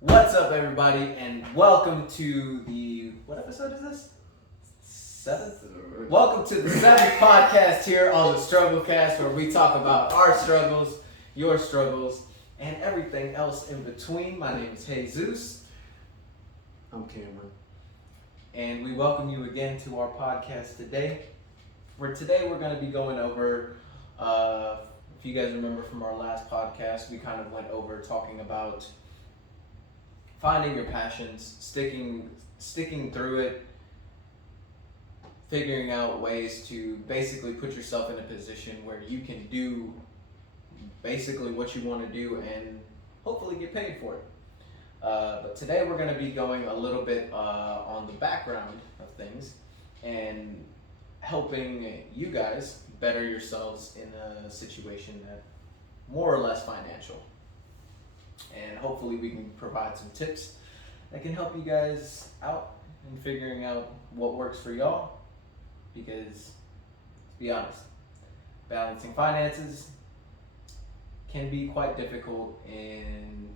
What's up, everybody, and welcome to the what episode is this? Seventh. Welcome to the seventh podcast here on the Strugglecast, where we talk about our struggles, your struggles, and everything else in between. My name is Jesus. I'm Cameron. And we welcome you again to our podcast today. For today, we're going to be going over, if you guys remember from our last podcast, we kind of went over talking about finding your passions, sticking through it, figuring out ways to basically put yourself in a position where you can do basically what you want to do and hopefully get paid for it. But today we're going to be going a little bit on the background of things and helping you guys better yourselves in a situation that more or less financial. And hopefully we can provide some tips that can help you guys out in figuring out what works for y'all. Because, to be honest, balancing finances can be quite difficult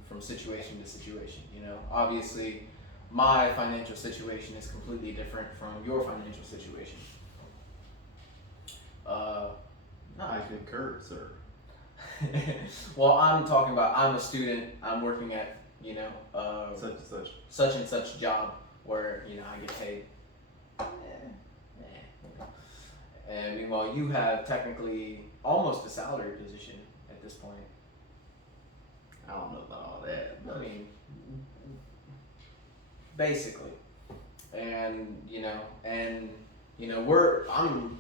from situation to situation. You know, obviously, my financial situation is completely different from your financial situation. I concur, sir. Well, I'm talking about I'm a student. I'm working at Such and such job where I get paid. And meanwhile, you have technically almost a salary position at this point. I don't know about all that. But I mean, basically, and I'm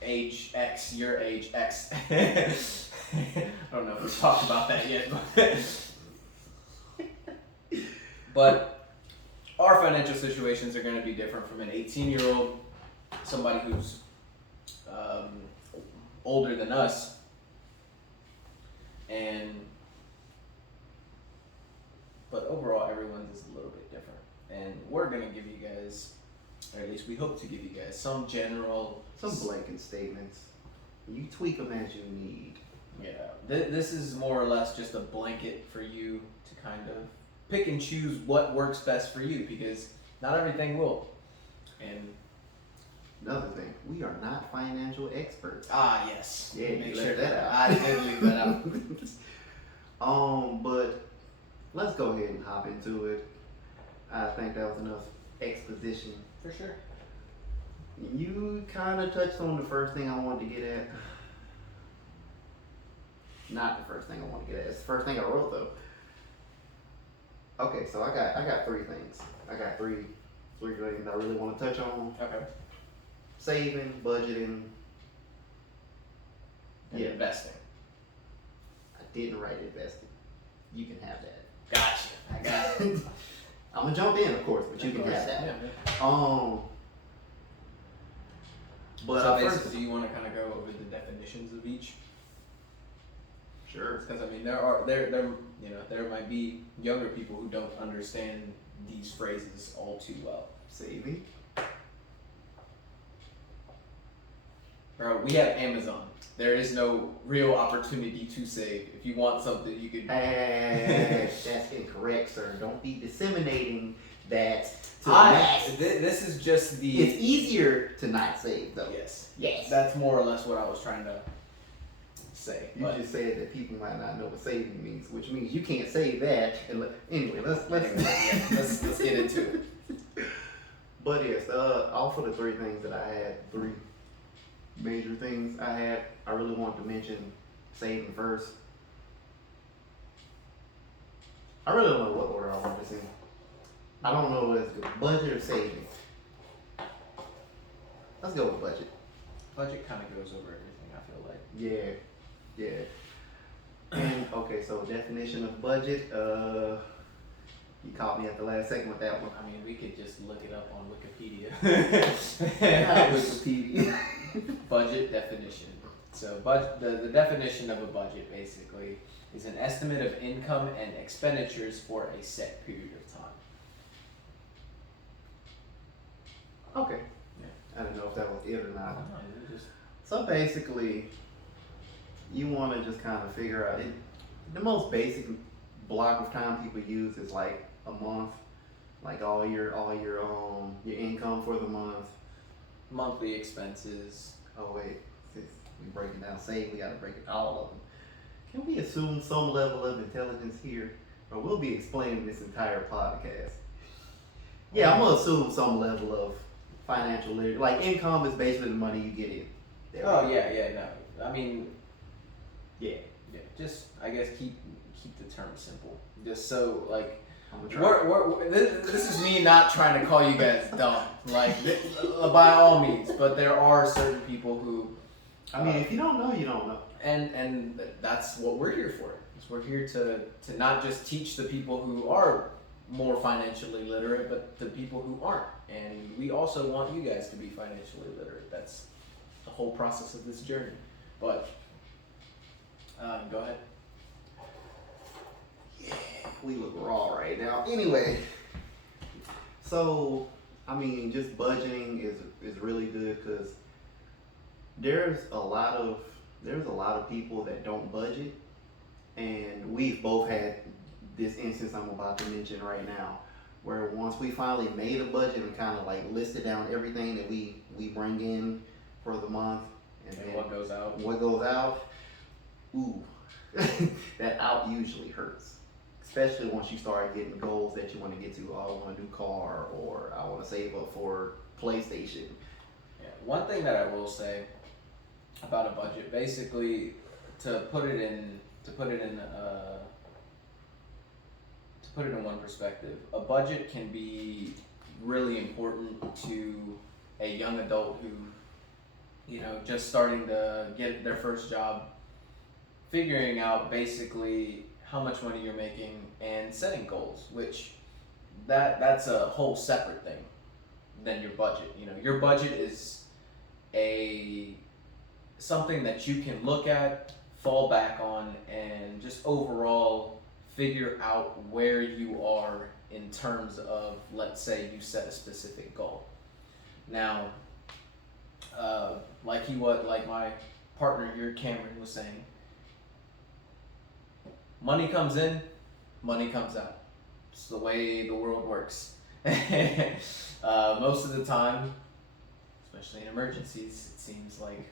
age X, you're age X. I don't know if we've talked about that yet, but our financial situations are going to be different from an 18-year-old, somebody who's older than us, but overall everyone's is a little bit different, and we're going to give you guys, or at least we hope to give you guys, some blanket statements. You tweak them as you need. Yeah, this is more or less just a blanket for you to kind of pick and choose what works best for you, because not everything will. And another thing, we are not financial experts. Yes. Yeah, make you sure left that out. I did leave that out. But let's go ahead and hop into it. I think that was enough exposition. For sure. You kind of touched on the first thing I wanted to get at. Not the first thing I want to get at. It's the first thing I wrote though. Okay, so I got three things. I got three things I really want to touch on. Okay. Saving, budgeting. And investing. I didn't write investing. You can have that. Gotcha. I got it. I'm gonna jump in, of course, but you can have that. Yeah. But so first, basically, do you want to kind of go over the definitions of each? Sure. Because I mean, there might be younger people who don't understand these phrases all too well. Saving. Bro, we have Amazon. There is no real opportunity to save. If you want something, you could. Hey, that's incorrect, sir. Don't be disseminating that to masses. This is just the. It's easier to not save, though. Yes. Yes. That's more or less what I was trying to say. You just said that people might not know what saving means, which means you can't save that. And anyway, let's get into it. But yes, off of the three things that I had, three major things I really wanted to mention saving first. I really don't know what order I want this in. I don't know whether it's good. Budget or saving. Let's go with budget. Budget kind of goes over everything, I feel like. Yeah. And okay, so definition of budget. You caught me at the last second with that one. I mean, we could just look it up on Wikipedia. Wikipedia. Budget definition. So the definition of a budget basically is an estimate of income and expenditures for a set period of time. Okay. Yeah. I don't know if that was it or not. No, So basically, you want to just kind of figure out it. The most basic block of time people use is like a month, like your income for the month. Monthly expenses. Oh wait, since we breaking down save, we gotta break it all of them. Can we assume some level of intelligence here, or we'll be explaining this entire podcast? Yeah, I'm gonna assume some level of financial literacy. Like income is basically the money you get in. There we Oh go. yeah, no. I mean, Yeah. just I guess keep the term simple. Just so like. I'm gonna try. This is me not trying to call you guys dumb, like by all means, but there are certain people who. I mean, if you don't know, you don't know. And that's what we're here for. Is we're here to not just teach the people who are more financially literate, but the people who aren't. And we also want you guys to be financially literate. That's the whole process of this journey. But go ahead. Yeah, we look raw right now. Anyway, so I mean, just budgeting is really good because there's a lot of people that don't budget, and we've both had this instance I'm about to mention right now, where once we finally made a budget and kind of like listed down everything that we bring in for the month, and then what goes out? What goes out? Ooh, that out usually hurts. Especially once you start getting goals that you want to get to. Oh, I want a new car, or I want to save up for PlayStation. Yeah. One thing that I will say about a budget, basically, to put it in one perspective, a budget can be really important to a young adult who, just starting to get their first job, figuring out basically how much money you're making and setting goals, which that's a whole separate thing than your budget. Your budget is something that you can look at, fall back on, and just overall figure out where you are in terms of, let's say you set a specific goal. Now, like my partner here, Cameron, was saying, money comes in, money comes out. It's the way the world works. Most of the time, especially in emergencies, it seems like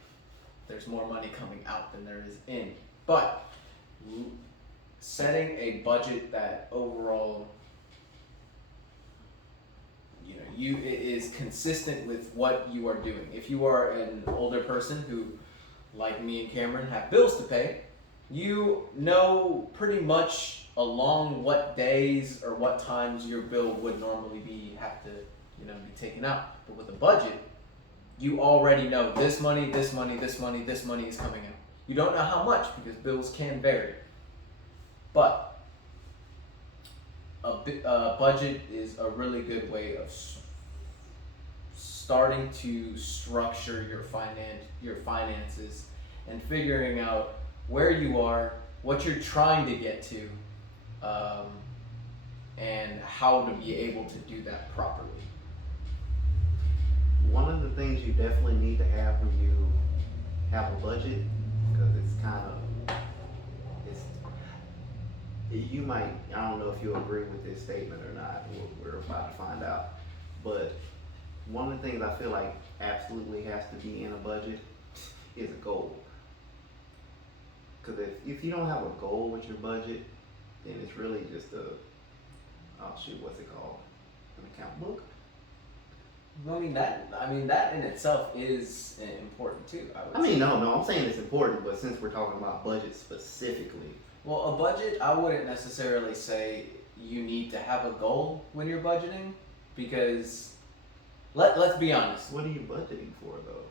there's more money coming out than there is in. But setting a budget that overall, it is consistent with what you are doing. If you are an older person who, like me and Cameron, have bills to pay, you know pretty much along what days or what times your bill would normally have to be taken out. But with a budget, you already know this money is coming out. You don't know how much because bills can vary. But a budget is a really good way of starting to structure your finances and figuring out where you are, what you're trying to get to, and how to be able to do that properly. One of the things you definitely need to have when you have a budget, because you might, I don't know if you'll agree with this statement or not, we're about to find out, but one of the things I feel like absolutely has to be in a budget is a goal. Because if you don't have a goal with your budget, then it's really just what's it called? An account book? That in itself is important too. No, I'm saying it's important, but since we're talking about budget specifically. Well, a budget, I wouldn't necessarily say you need to have a goal when you're budgeting, because let's be honest. What are you budgeting for, though?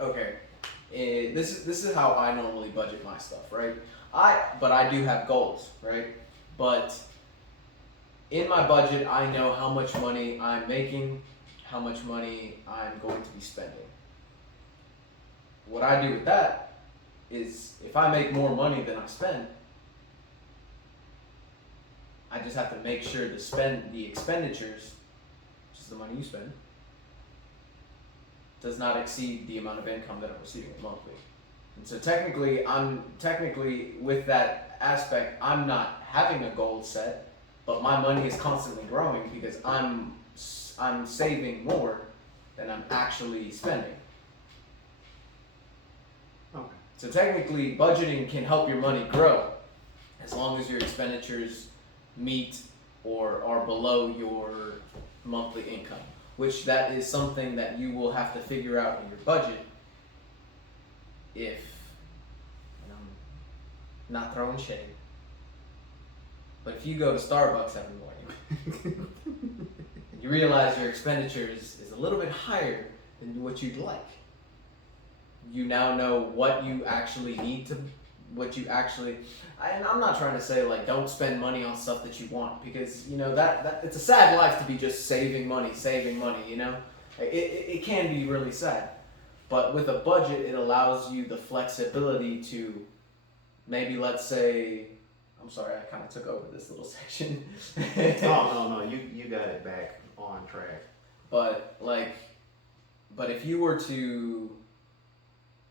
Okay, this is how I normally budget my stuff, right? But I do have goals, right? But in my budget, I know how much money I'm making, how much money I'm going to be spending. What I do with that is, if I make more money than I spend, I just have to make sure to spend the expenditures, which is the money you spend, does not exceed the amount of income that I'm receiving monthly. And so technically with that aspect, I'm not having a goal set, but my money is constantly growing because I'm saving more than I'm actually spending. Okay. So technically, budgeting can help your money grow as long as your expenditures meet or are below your monthly income, which that is something that you will have to figure out in your budget if, and I'm not throwing shade, but if you go to Starbucks every morning, you realize your expenditures is a little bit higher than what you'd like. You now know what you actually need to, and I'm not trying to say like don't spend money on stuff that you want, because you know that it's a sad life to be just saving money, you know. It can be really sad, but with a budget it allows you the flexibility to maybe, let's say, I'm sorry, I kind of took over this little section. No, you got it back on track. But if you were to,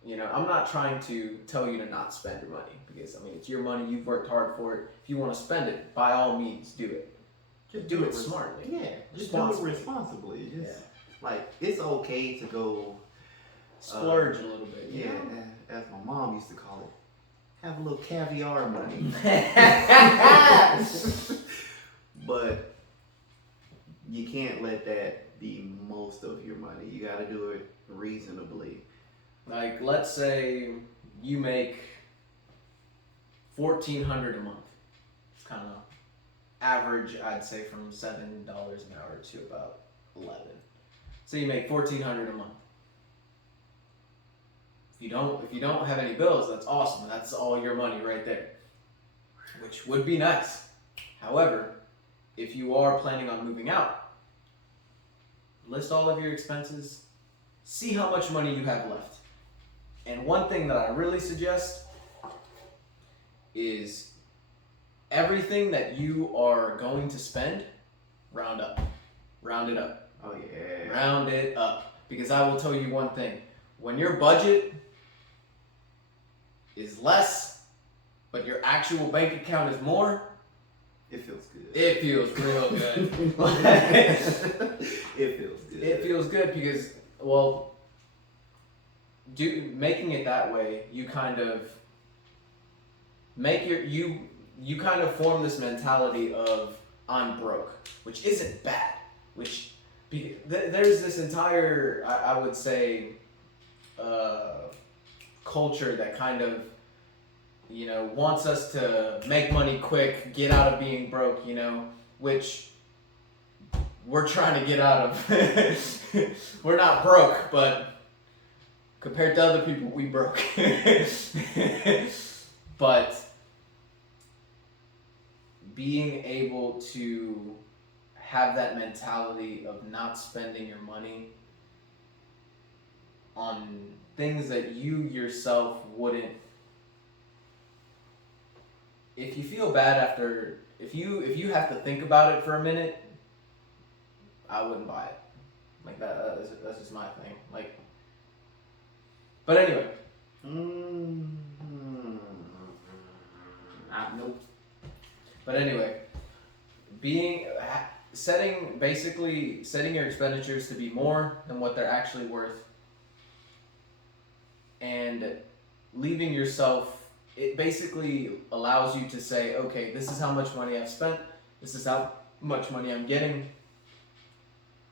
you know, I'm not trying to tell you to not spend your money, because I mean it's your money, you've worked hard for it. If you want to spend it, by all means do it. Just do it smartly. Yeah, just do it responsibly. Just like it's okay to go splurge a little bit. Yeah, as my mom used to call it, have a little caviar money. But you can't let that be most of your money. You got to do it reasonably. Like, let's say you make $1,400 a month. It's kind of average, I'd say, from $7 an hour to about 11. So you make $1,400 a month. If you don't have any bills, that's awesome. That's all your money right there, which would be nice. However, if you are planning on moving out, list all of your expenses, see how much money you have left. And one thing that I really suggest is everything that you are going to spend, round up. Round it up. Oh yeah. Round it up. Because I will tell you one thing. When your budget is less, but your actual bank account is more, it feels good. It feels real good. It feels good. It feels good because, well, making it that way, you kind of you kind of form this mentality of I'm broke, which isn't bad. There's this entire, I would say, culture that kind of, you know, wants us to make money quick, get out of being broke, you know, which we're trying to get out of. We're not broke, but compared to other people, we broke. But being able to have that mentality of not spending your money on things that you yourself wouldn't. If you feel bad after, if you have to think about it for a minute, I wouldn't buy it. Like that's just my thing. Like, but anyway. Nope. But anyway, setting your expenditures to be more than what they're actually worth, and leaving yourself. It basically allows you to say, okay, this is how much money I've spent. This is how much money I'm getting.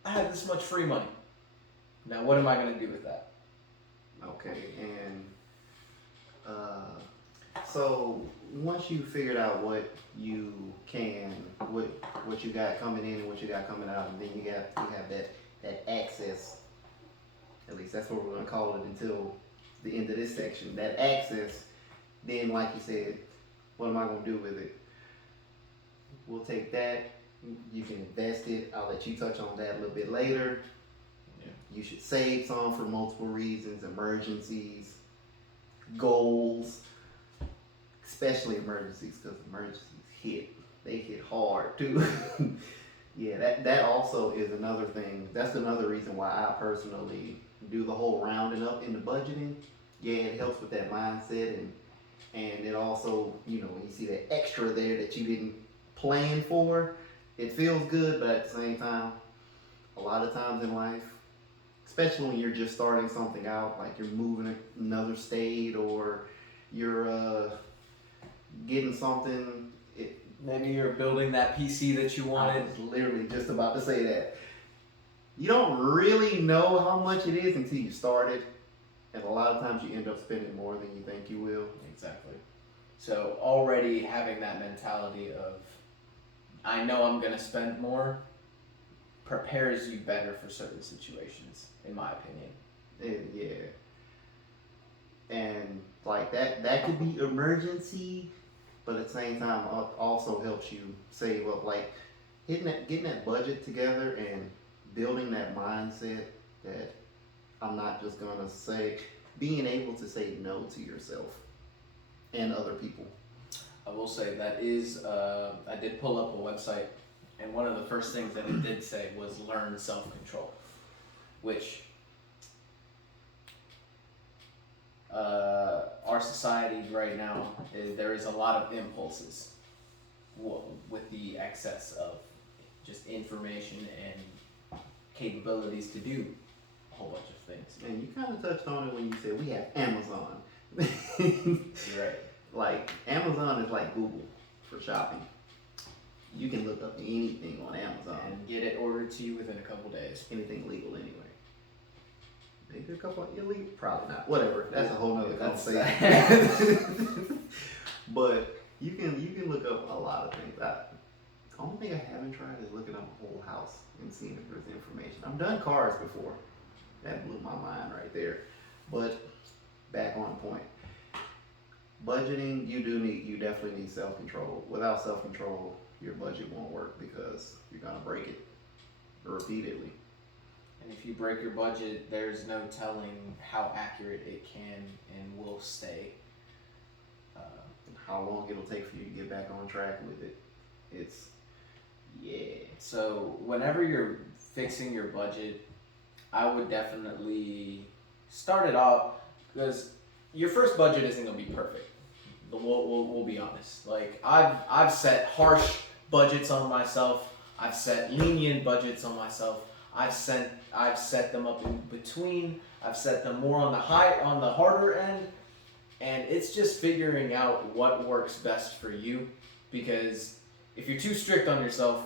I have this much free money. Now, what am I going to do with that? Okay, and so once you figured out what you can, what you got coming in and what you got coming out, and then you have that access. At least that's what we're going to call it until the end of this section. That access. Then, like you said, what am I going to do with it? We'll take that. You can invest it. I'll let you touch on that a little bit later. Yeah. You should save some for multiple reasons, emergencies, goals, especially emergencies, because emergencies hit. They hit hard too. Yeah, that also is another thing. That's another reason why I personally do the whole rounding up in the budgeting. yeah, it helps with that mindset, and it also, you know, when you see that extra there that you didn't plan for, it feels good, but at the same time, a lot of times in life, especially when you're just starting something out, like you're moving another state or you're getting something. Maybe you're building that PC that you wanted. I was literally just about to say that. You don't really know how much it is until you start it, and a lot of times you end up spending more than you think you will. Exactly. So already having that mentality of, I know I'm going to spend more, prepares you better for certain situations, in my opinion. And yeah. And like that could be emergency, but at the same time also helps you save up. Like getting that budget together and building that mindset that I'm not just gonna say, being able to say no to yourself and other people. I will say that is, I did pull up a website, and one of the first things that it did say was learn self-control, which our society right now, there is a lot of impulses with the excess of just information and capabilities to do a whole bunch of things. And you kind of touched on it when you said we have Amazon. You're right. Like Amazon is like Google for shopping. You can look up anything on Amazon. And get it ordered to you within a couple days. Anything legal anyway. Maybe a couple of illegal, probably not. Whatever. That's a whole nother conversation. But you can look up a lot of things. The only thing I haven't tried is looking up a whole house and seeing if there's information. I've done cars before. That blew my mind right there. But back on point. Budgeting, you definitely need self-control. Without self-control, your budget won't work because you're gonna break it repeatedly. And if you break your budget, there's no telling how accurate it can and will stay. How long it'll take for you to get back on track with it. Yeah. So whenever you're fixing your budget, I would definitely start it off, because your first budget isn't gonna be perfect. We'll be honest. Like I've set harsh budgets on myself. I've set lenient budgets on myself. I've set them up in between. I've set them more on the harder end, and it's just figuring out what works best for you. Because if you're too strict on yourself,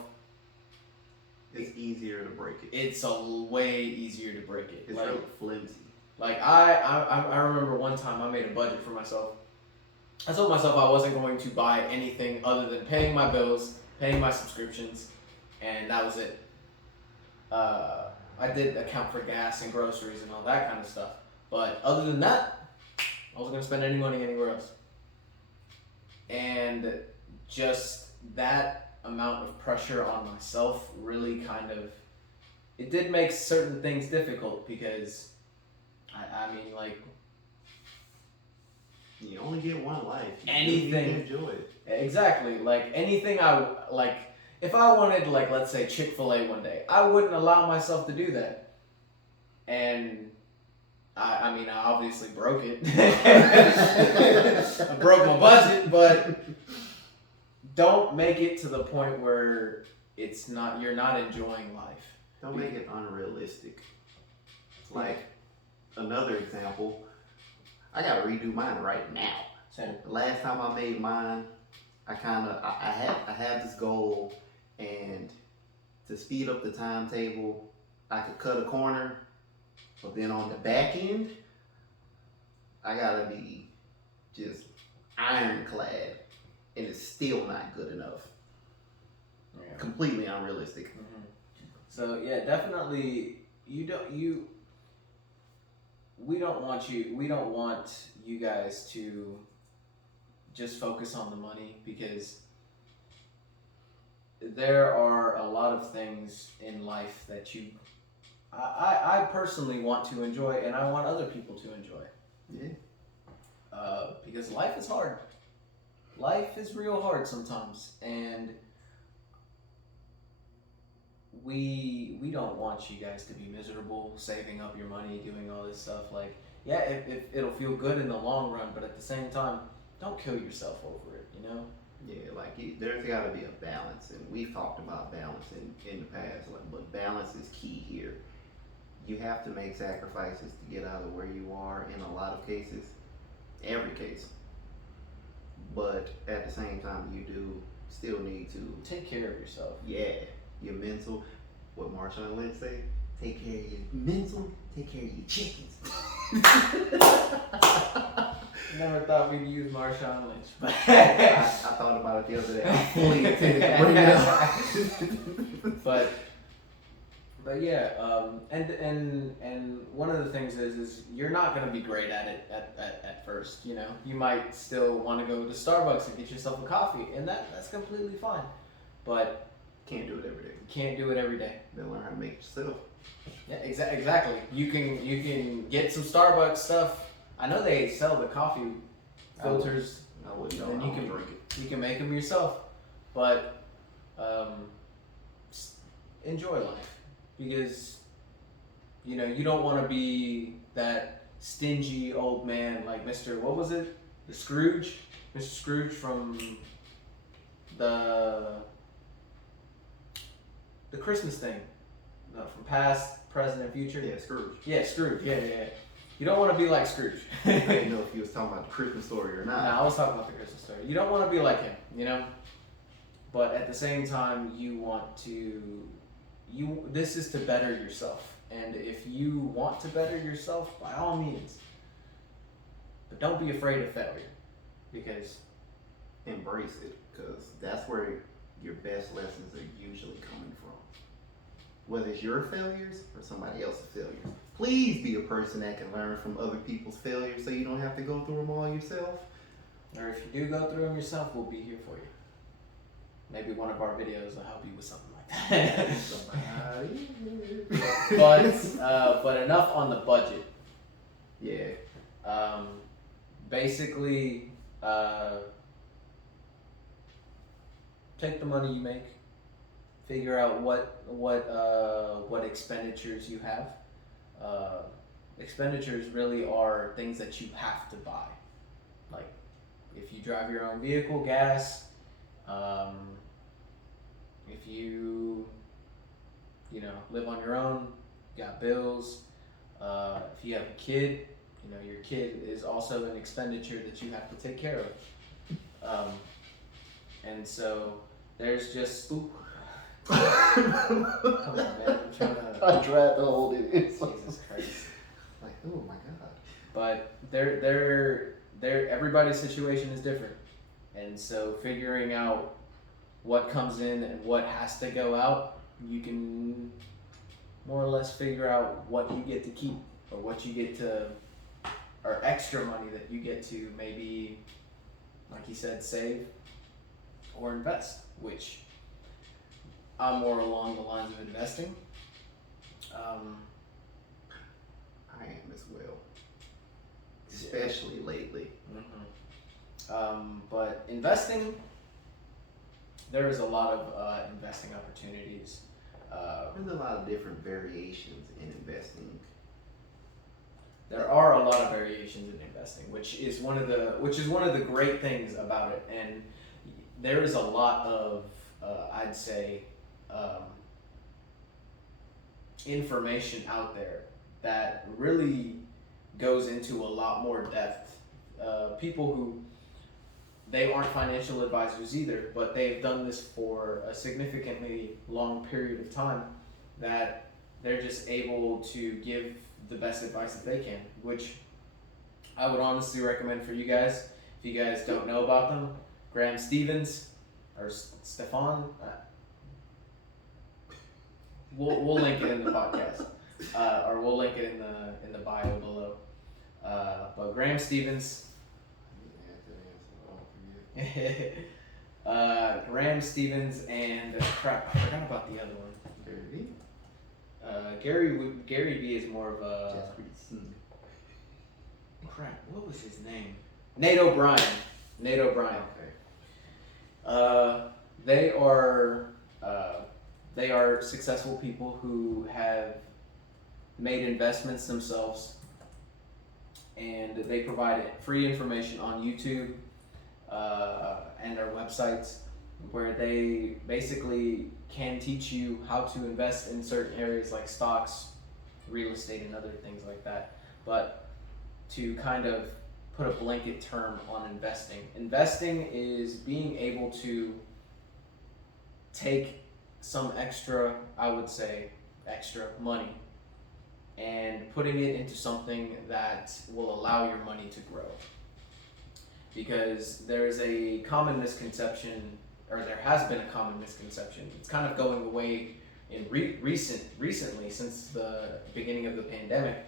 it's easier to break it. It's way easier to break it. It's real flimsy. Like I remember one time I made a budget for myself. I told myself I wasn't going to buy anything other than paying my bills, paying my subscriptions, and that was it. I did account for gas and groceries and all that kind of stuff. But other than that, I wasn't going to spend any money anywhere else. And just that amount of pressure on myself really it did make certain things difficult, because I mean, like, you only get one life. Anything. You enjoy it. Exactly. Like anything if I wanted, like, let's say Chick-fil-A one day, I wouldn't allow myself to do that. And I mean, I obviously broke it. I broke my budget, but don't make it to the point where you're not enjoying life. Don't make it unrealistic. Like, another example, I gotta redo mine right now. Same. The last time I made mine, I had this goal, and to speed up the timetable, I could cut a corner, but then on the back end, I gotta be just ironclad, and it's still not good enough. Yeah. Completely unrealistic. Mm-hmm. So yeah, definitely we don't want you guys to just focus on the money, because there are a lot of things in life that I personally want to enjoy, and I want other people to enjoy. Yeah. Because life is hard. Life is real hard sometimes, and we don't want you guys to be miserable, saving up your money, doing all this stuff. Like, yeah, if it'll feel good in the long run, but at the same time, don't kill yourself over it, you know? Yeah, like there's got to be a balance, and we've talked about balance in the past. Like, but balance is key here. You have to make sacrifices to get out of where you are in a lot of cases, every case. But at the same time, you do still need to Take care of yourself. yeah, your mental. What Marshawn Lynch say? Take care of your mental. Take care of your chickens. Never thought we'd use Marshawn Lynch, but I thought about it the other day. I fully intended to bring it up. but yeah, and one of the things is you're not gonna be great at it at first. You know, you might still want to go to Starbucks and get yourself a coffee, and that's completely fine. But Can't do it every day. can't do it every day. Then learn how to make it yourself. Yeah, exactly. You can get some Starbucks stuff. I know they sell the coffee filters. I wouldn't know. Then I you don't can drink it. you can make them yourself, but enjoy life, because you know you don't want to be that stingy old man like Mr. What was it? The Scrooge, Mr. Scrooge from the Christmas thing. No, from past, present, and future. Yeah, Scrooge. Yeah, Scrooge. Yeah. You don't want to be like Scrooge. I didn't know if you was talking about the Christmas story or No, not. I was talking about the Christmas story. You don't want to be like him, you know? But at the same time, you want to, this is to better yourself. And if you want to better yourself, by all means. But don't be afraid of failure. Because, Embrace it, because that's where your best lessons are usually coming from. Whether it's your failures or somebody else's failures. Please be a person that can learn from other people's failures so you don't have to go through them all yourself. or if you do go through them yourself, we'll be here for you. Maybe one of our videos will help you with something like that. But enough on the budget. Yeah. Basically, take the money you make, figure out what expenditures you have. Expenditures really are things that you have to buy. Like if you drive your own vehicle, gas. If you live on your own, you got bills. If you have a kid, your kid is also an expenditure that you have to take care of. And so there's just come on, man, I'm trying to. I tried to hold it in. Jesus Christ. Like, oh my God. But everybody's situation is different, and so figuring out what comes in and what has to go out, you can more or less figure out what you get to keep or what you get to, or extra money that you get to maybe, like you said, save or invest, which I'm more along the lines of investing. I am as well. Especially lately. But investing, there is a lot of investing opportunities. There's a lot of different variations in investing. There are a lot of variations in investing, which is one of the great things about it, and there is a lot of I'd say information out there that really goes into a lot more depth. People who they aren't financial advisors either, but they've done this for a significantly long period of time, that they're just able to give the best advice that they can, which I would honestly recommend for you guys. If you guys don't know about them, Graham Stevens or Stefan, we'll link it in the podcast, or we'll link it in the bio below. But Graham Stevens. Graham Stevens and crap, I forgot about the other one. Gary V is more of a crap. What was his name? Nate O'Brien. Okay. They are successful people who have made investments themselves, and they provide free information on YouTube and our websites where they basically can teach you how to invest in certain areas like stocks, real estate, and other things like that. But to kind of put a blanket term on investing, investing is being able to take some extra, I would say, extra money and putting it into something that will allow your money to grow. Because there is a common misconception, or there has been a common misconception. It's kind of going away in recently since the beginning of the pandemic.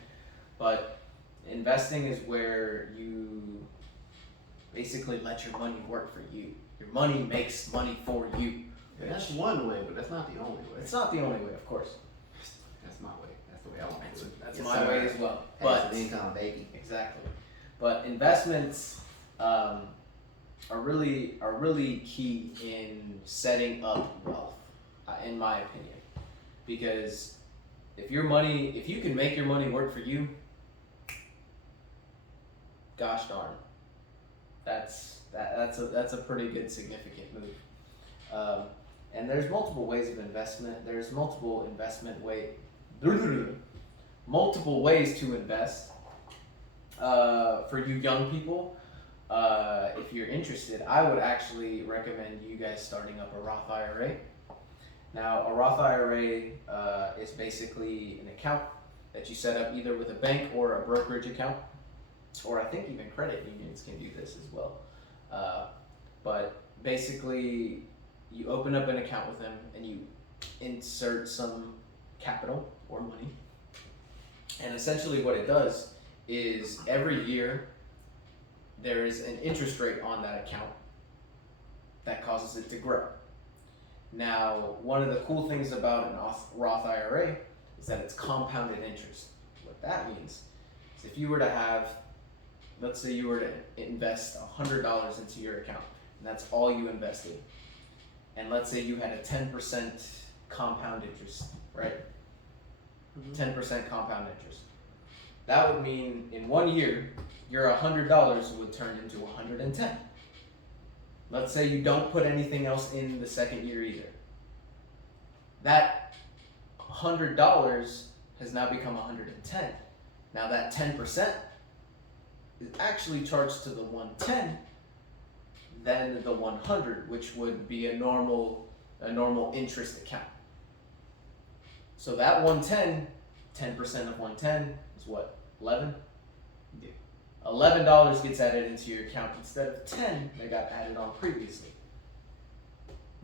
But investing is where you basically let your money work for you. Your money makes money for you. Yeah, that's one way, but that's not the only way. It's not the only way, of course. That's my way. That's the way I want to do it. That's Yes, my sir. way as well. Passive But income, baby. exactly. But investments are really key in setting up wealth, in my opinion. Because if you can make your money work for you, gosh darn, that's a pretty good significant move. And there's multiple ways of investment. There's multiple ways to invest. For you young people, if you're interested, I would actually recommend you guys starting up a Roth IRA. Now, a Roth IRA is basically an account that you set up either with a bank or a brokerage account, or I think even credit unions can do this as well. But basically, you open up an account with them and you insert some capital or money. And essentially what it does is every year there is an interest rate on that account that causes it to grow. Now, one of the cool things about an Roth IRA is that it's compounded interest. What that means is if you were to have, let's say you were to invest $100 into your account, and that's all you invested, and let's say you had a 10% compound interest, right? 10% compound interest. That would mean in 1 year, your $100 would turn into 110. Let's say you don't put anything else in the second year either. That $100 has now become 110. Now that 10% is actually charged to the 110 than the 100, which would be a normal interest account. So that 110, 10% of 110 is what, 11? Yeah. $11 gets added into your account instead of 10 that got added on previously.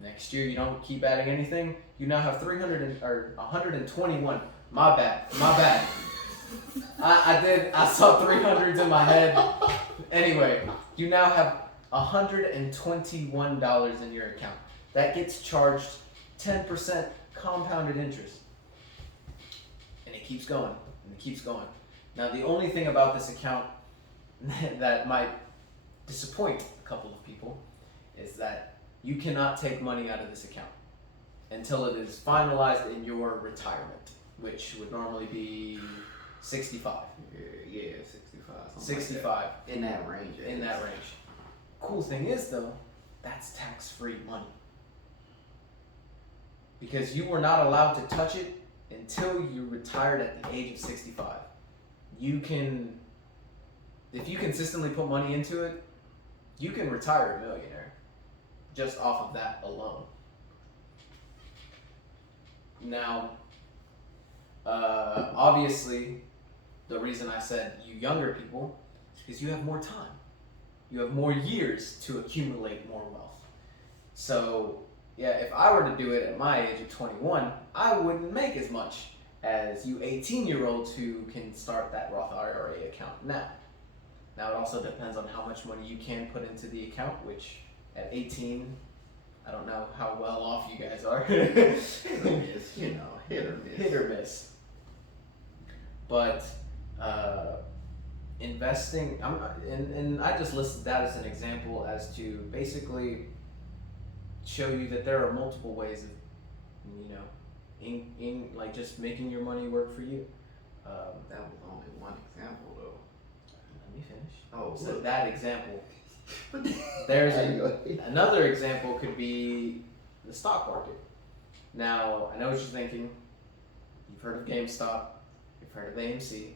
Next year you don't keep adding anything, you now have 121. My bad. I saw 300s in my head. Anyway, you now have $121 in your account. That gets charged 10% compounded interest. And it keeps going, and it keeps going. Now, the only thing about this account that might disappoint a couple of people is that you cannot take money out of this account until it is finalized in your retirement, which would normally be 65. Yeah, 65. 65. Like that. In that range. In that range. Cool thing is though, that's tax-free money. Because you were not allowed to touch it until you retired at the age of 65. You can, if you consistently put money into it, you can retire a millionaire just off of that alone. Now, obviously, the reason I said you younger people is because you have more time. You have more years to accumulate more wealth. So, yeah, if I were to do it at my age of 21, I wouldn't make as much as you 18-year-olds who can start that Roth IRA account now. Now, it also depends on how much money you can put into the account, which at 18, I don't know how well off you guys are. It's, hit or miss. Hit or miss. But investing, and I just listed that as an example as to basically show you that there are multiple ways of, in like just making your money work for you. That was only one example though. me finish. Oh, So look. that example. There's another example could be the stock market. Now, I know what you're thinking. You've heard of GameStop. You've heard of AMC.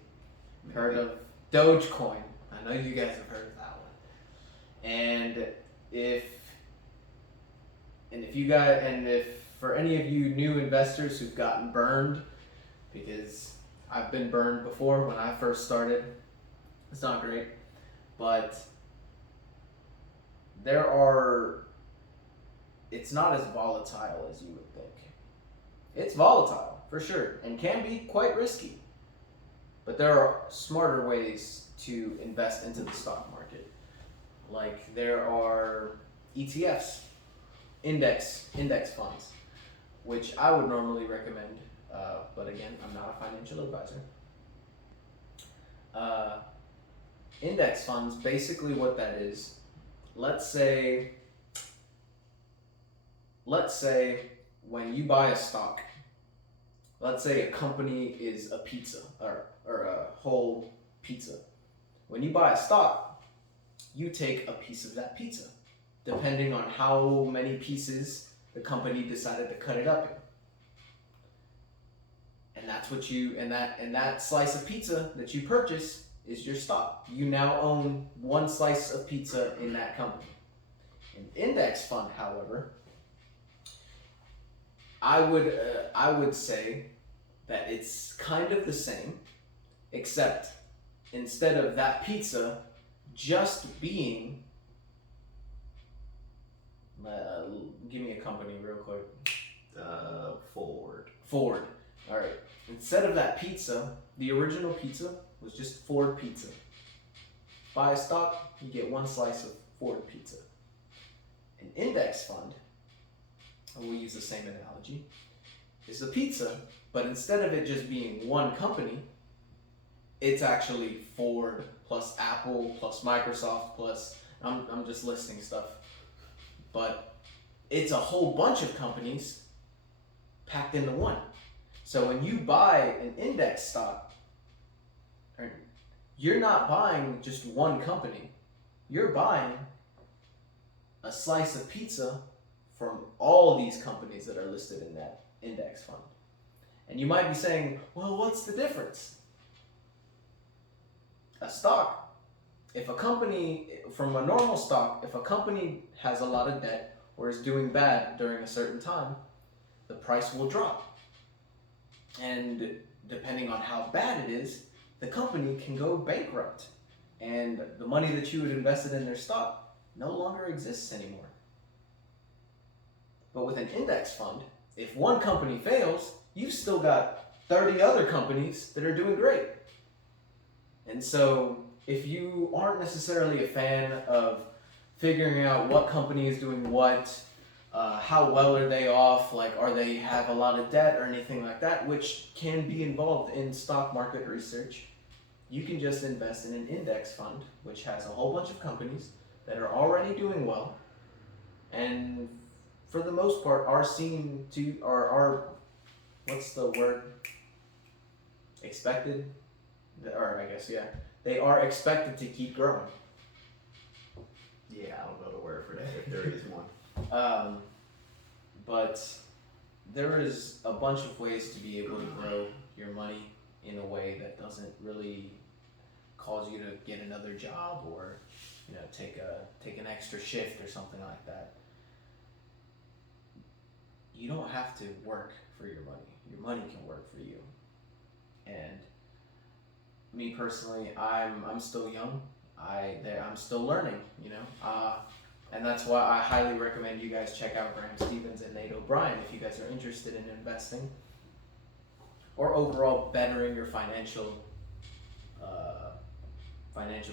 You've heard of Dogecoin. I know you guys have heard of that one. And if for any of you new investors who've gotten burned, because I've been burned before when I first started, it's not great, but it's not as volatile as you would think. It's volatile, for sure, and can be quite risky. But there are smarter ways to invest into the stock market. Like there are ETFs, index funds, which I would normally recommend, but again, I'm not a financial advisor. Index funds, basically what that is, let's say when you buy a stock, let's say a company is a pizza or a whole pizza. When you buy a stock, you take a piece of that pizza, depending on how many pieces the company decided to cut it up in. And that's what and that slice of pizza that you purchase is your stock. You now own one slice of pizza in that company. An index fund, however, I would say that it's kind of the same, except instead of that pizza just being, give me a company real quick. Ford. Ford. All right. Instead of that pizza, the original pizza was just Ford pizza. Buy a stock, you get one slice of Ford pizza. An index fund, and we'll use the same analogy, is a pizza, but instead of it just being one company, it's actually Ford plus Apple plus Microsoft plus, I'm just listing stuff, but it's a whole bunch of companies packed into one. So when you buy an index stock, you're not buying just one company, you're buying a slice of pizza from all these companies that are listed in that index fund. And you might be saying, well, what's the difference? A stock, from a normal stock, if a company has a lot of debt or is doing bad during a certain time, the price will drop. And depending on how bad it is, the company can go bankrupt. And the money that you had invested in their stock no longer exists anymore. But with an index fund, if one company fails, you've still got 30 other companies that are doing great. And so if you aren't necessarily a fan of figuring out what company is doing what, how well are they off, like are they have a lot of debt or anything like that, which can be involved in stock market research, you can just invest in an index fund, which has a whole bunch of companies that are already doing well, and for the most part are seen to, are what's the word? Expected? Or I guess, yeah. They are expected to keep growing. Yeah, I don't know the word for that, if there is one. But there is a bunch of ways to be able to grow your money in a way that doesn't really cause you to get another job or, you know, take an extra shift or something like that. You don't have to work for your money. Your money can work for you. And me personally, I'm still young. I'm still learning, you know. And that's why I highly recommend you guys check out Graham Stevens and Nate O'Brien if you guys are interested in investing or overall bettering your financial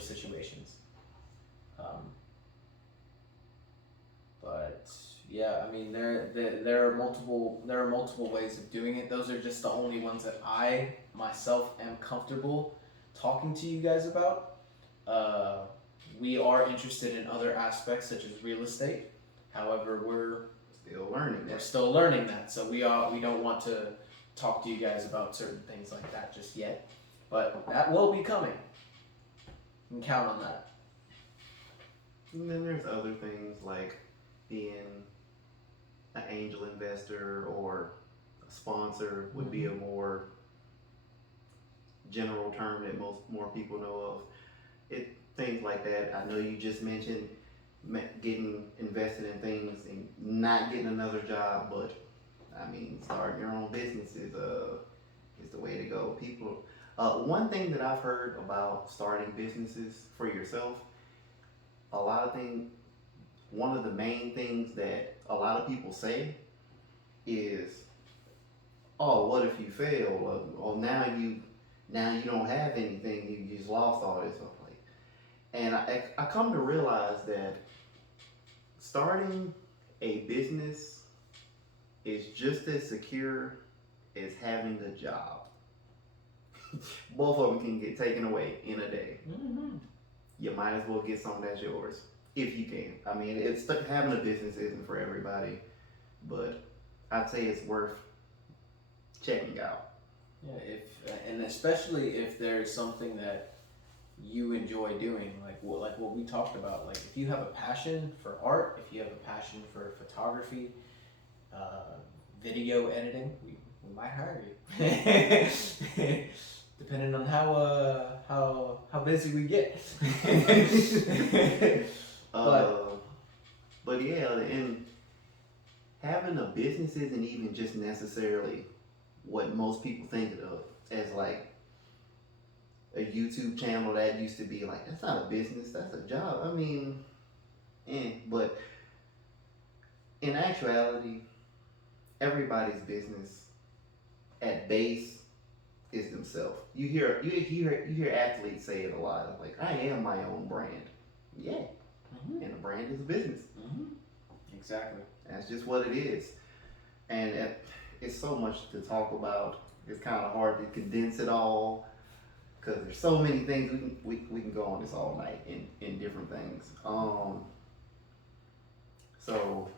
situations. But yeah, I mean there are multiple ways of doing it. Those are just the only ones that I myself am comfortable talking to you guys about. We are interested in other aspects such as real estate. However, we're still learning that. So we don't want to talk to you guys about certain things like that just yet. But that will be coming. You can count on that. And then there's other things like being an angel investor or a sponsor would be a more general term that more people know of. Things like that. I know you just mentioned getting invested in things and not getting another job, but I mean, starting your own business is the way to go. People, one thing that I've heard about starting businesses for yourself, a lot of things. One of the main things that a lot of people say is, "Oh, what if you fail? Or now you don't have anything. You just lost all this stuff." And I come to realize that starting a business is just as secure as having a job. Both of them can get taken away in a day. You might as well get something that's yours if you can. I mean, having a business isn't for everybody, but I'd say it's worth checking out. Yeah, and especially if there's something that you enjoy doing, like what we talked about. Like if you have a passion for art, if you have a passion for photography, video editing, we might hire you. Depending on how busy we get. But yeah, and having a business isn't even just necessarily what most people think of as like a YouTube channel. That used to be like, that's not a business, that's a job. I mean, but in actuality, everybody's business at base is themselves. You hear athletes say it a lot. Like, I am my own brand. Yeah, and a brand is a business. Exactly. That's just what it is, and it's so much to talk about. It's kind of hard to condense it all, because there's so many things we can go on this all night in different things. So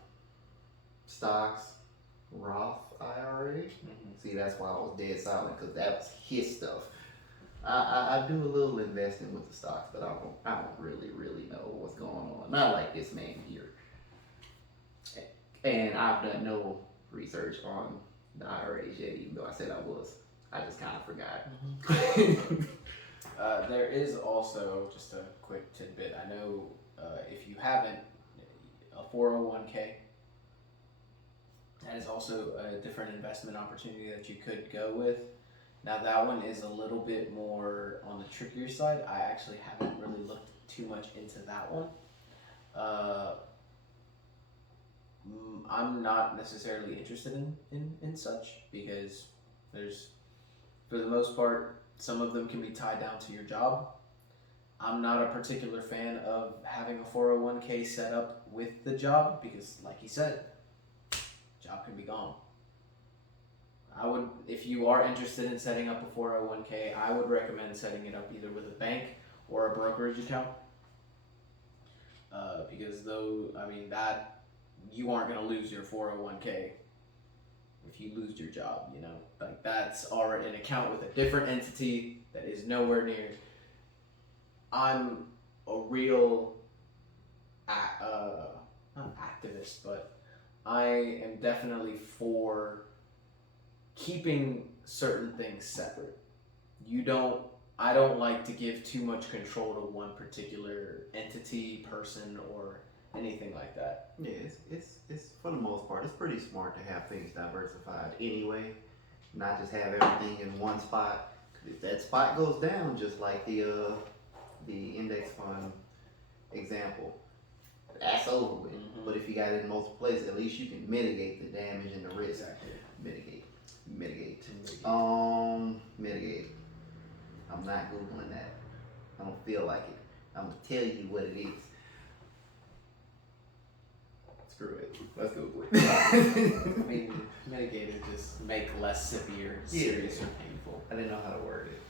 stocks, Roth IRA. See, that's why I was dead silent, because that was his stuff. I do a little investing with the stocks, but I don't really know what's going on. Not like this man here. And I've done no research on the IRAs yet, even though I said I was. I just kind of forgot. There is also, just a quick tidbit, I know if you haven't, a 401k, that is also a different investment opportunity that you could go with. Now that one is a little bit more on the trickier side. I actually haven't really looked too much into that one. I'm not necessarily interested in such, because there's, for the most part, some of them can be tied down to your job. I'm not a particular fan of having a 401k set up with the job, because like you said, job can be gone. I would, if you are interested in setting up a 401k, I would recommend setting it up either with a bank or a brokerage account. Because that you aren't going to lose your 401k if you lose your job, like that's already an account with a different entity that is nowhere near. I'm a real, not activist, but I am definitely for keeping certain things separate. I don't like to give too much control to one particular entity, person, or anything like that. Yeah, it's for the most part, it's pretty smart to have things diversified anyway, not just have everything in one spot. If that spot goes down, just like the index fund example, that's over with. But if you got it in multiple places, at least you can mitigate the damage and the risk. Exactly. Mitigate. Mitigate. I'm not Googling that. I don't feel like it. I'm gonna tell you what it is. Screw it. Let's Google it. I mean, mitigate is just make less serious or painful. I didn't know how to word it.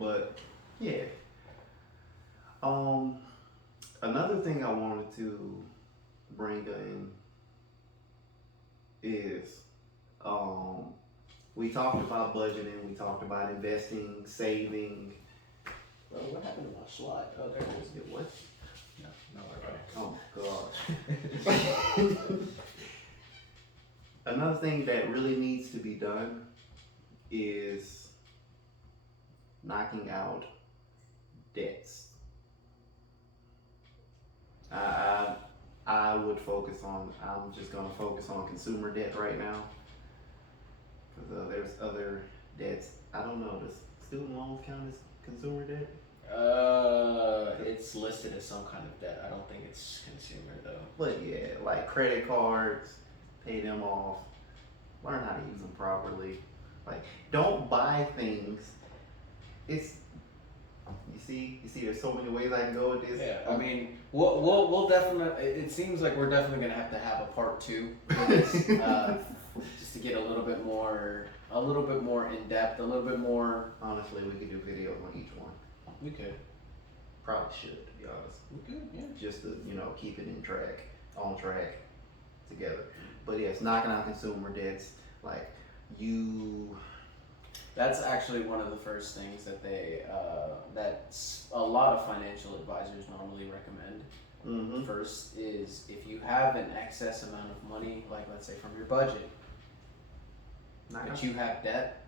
But yeah. Another thing I wanted to bring in is we talked about budgeting, we talked about investing, saving, Oh, what happened to my slide? Oh, there it is. It what? No, not worry Oh my gosh. Another thing that really needs to be done is knocking out debts. I, I would focus on. I'm just gonna focus on consumer debt right now, because there's other debts. I don't know. Does student loans count as consumer debt? It's listed as some kind of debt. I don't think it's consumer though. But yeah, like credit cards, pay them off. Learn how to use them properly. Like, don't buy things. It's you see. There's so many ways I can go with this. Yeah, I mean, we'll definitely. It seems like we're definitely gonna have to have a part 2 for this, just to get a little bit more in depth, a little bit more. Honestly, we could do videos on each one. We could. Probably should, to be honest. We could, yeah. Just to keep it on track, together. But yes, knocking out consumer debts, like you. That's actually one of the first things that that's a lot of financial advisors normally recommend. Mm-hmm. First is if you have an excess amount of money, like let's say from your budget, but you have debt,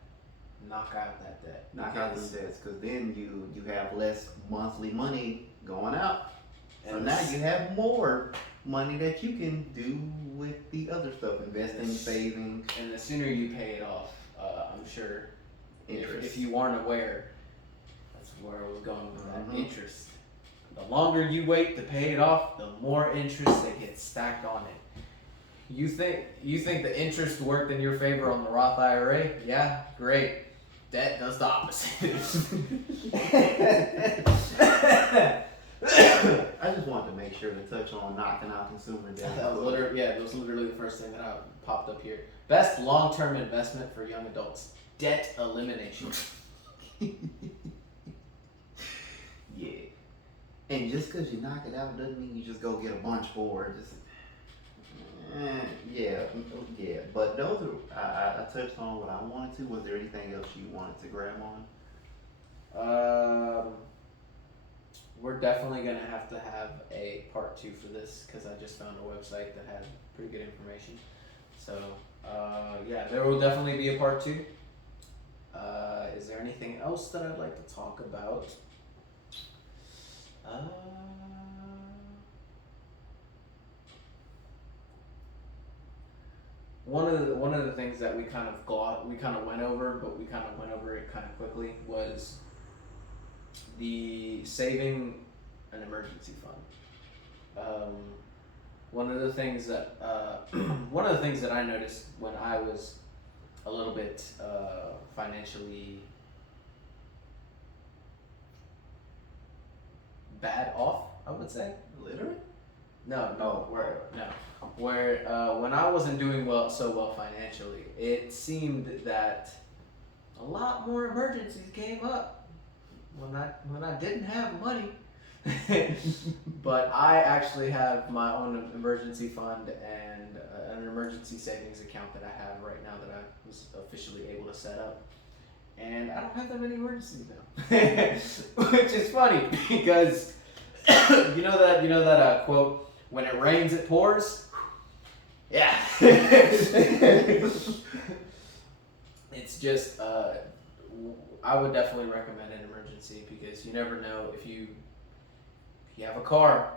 knock out that debt. Knock out those debts, because then you have less monthly money going out. So now you have more money that you can do with the other stuff, investing, saving. And the sooner you pay it off, I'm sure. Interest. If you weren't aware, that's where I was going with that Mhm. interest. The longer you wait to pay it off, the more interest that gets stacked on it. You think the interest worked in your favor on the Roth IRA? Yeah, great. Debt does the opposite. I just wanted to make sure to touch on knocking out consumer debt. That was literally the first thing that popped up here. Best long-term investment for young adults: debt elimination. Yeah. And just because you knock it out doesn't mean you just go get a bunch for it. Just, yeah. But those are, I touched on what I wanted to. Was there anything else you wanted to grab on? We're definitely gonna have to have a part 2 for this, because I just found a website that had pretty good information. So yeah, there will definitely be a part 2. Is there anything else that I'd like to talk about? One of the things that we kind of went over, but we kind of went over it kind of quickly, was the saving an emergency fund. One of the things that I noticed when I was a little bit financially bad off, I would say. Literate? No, where when I wasn't doing so well financially, it seemed that a lot more emergencies came up when I didn't have money. But I actually have my own emergency fund and an emergency savings account that I have right now that I was officially able to set up. And I don't have that many emergencies now, which is funny because you know that quote, when it rains it pours. Yeah. It's just I would definitely recommend an emergency, because you never know if you have a car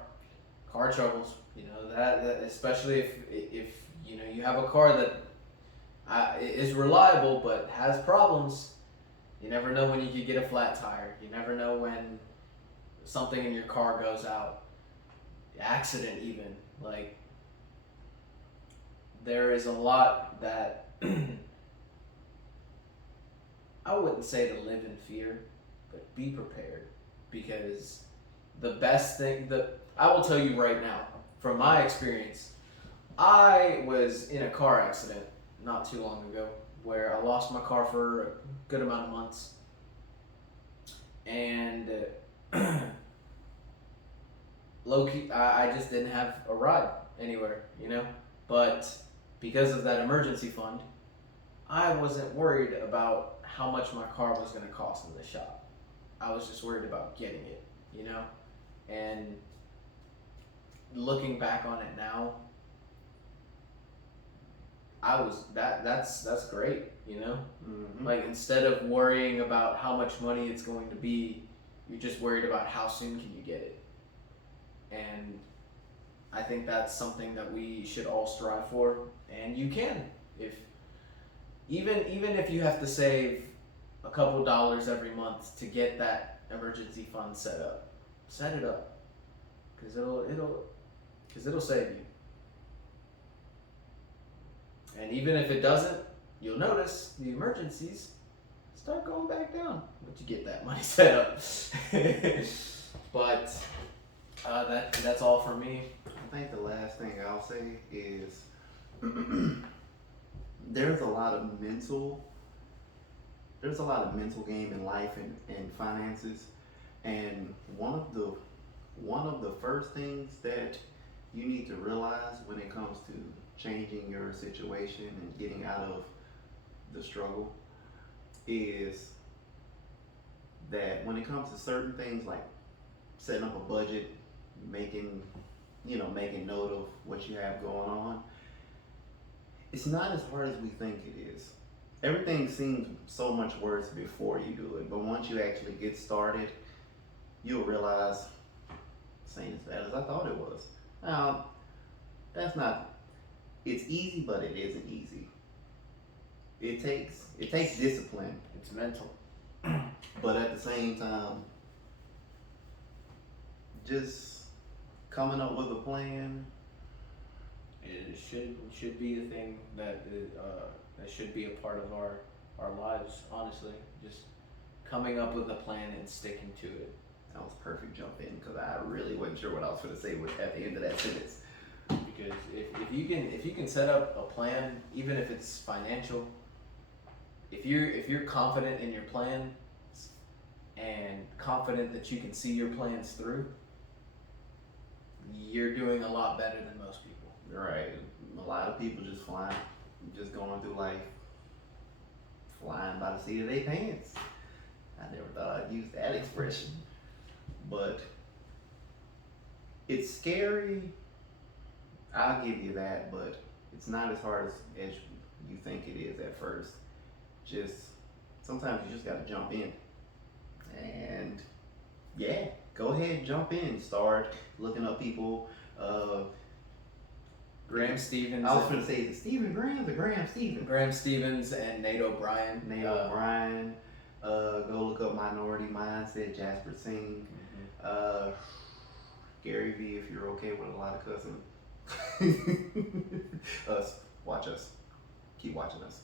troubles. You know that especially if you have a car that is reliable but has problems. You never know when you could get a flat tire. You never know when something in your car goes out. Accident even. Like, there is a lot that I wouldn't say to live in fear, but be prepared. Because the best thing that I will tell you right now, from my experience, I was in a car accident not too long ago where I lost my car for a good amount of months. And low-key, I just didn't have a ride anywhere, But because of that emergency fund, I wasn't worried about how much my car was going to cost in the shop. I was just worried about getting it, you know? And looking back on it now, that's great, you know? Mm-hmm. Like, instead of worrying about how much money it's going to be, you're just worried about how soon can you get it. And I think that's something that we should all strive for, and you can. If even if you have to save a couple dollars every month to get that emergency fund set it up, because it'll save you. And even if it doesn't, you'll notice the emergencies start going back down once you get that money set up. But that's all for me. I think the last thing I'll say is there's a lot of mental game in life and finances, and one of the first things that you need to realize when it comes to changing your situation and getting out of the struggle is that when it comes to certain things like setting up a budget, making note of what you have going on, it's not as hard as we think it is. Everything seems so much worse before you do it, but once you actually get started, you'll realize this ain't as bad as I thought it was. Now, it's easy, but it isn't easy. It takes discipline, It's mental. but at the same time, just coming up with a plan. It should be a thing that should be a part of our lives. Honestly, just coming up with a plan and sticking to it. That was perfect jump in because I really wasn't sure what I was going to say at the end of that sentence. Because if you can set up a plan, even if it's financial, if you're confident in your plan and confident that you can see your plans through, you're doing a lot better than most people. Right. A lot of people just going through life, flying by the seat of their pants. I never thought I'd use that expression. But it's scary. I'll give you that, but it's not as hard as you think it is at first. Sometimes you just gotta jump in. And yeah, go ahead, jump in. Start looking up people. Graham Stevens. I was going to say, is it Stephen Graham or Graham Stevens? Graham Stevens and Nate O'Brien. O'Brien. Go look up Minority Mindset, Jasper Singh. Gary Vee, if you're okay with a lot of cussing. Us. Watch us. Keep watching us.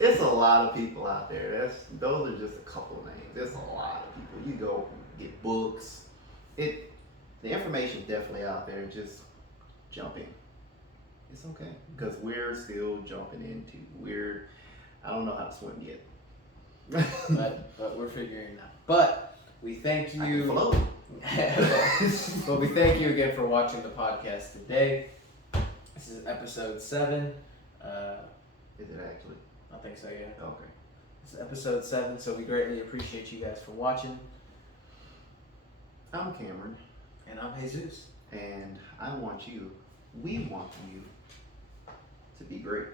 It's a lot of people out there. Those are just a couple of names. There's a lot of people. You go get books. The information's definitely out there. Just jump in. It's okay because we're still jumping into. I don't know how to swim yet. but we're figuring it out. But we thank you. I can float. But we thank you again for watching the podcast today. This is episode 7. Is it actually? I think so, yeah. Okay. This is episode 7, so we greatly appreciate you guys for watching. I'm Cameron. And I'm Jesus. And we want you to be great.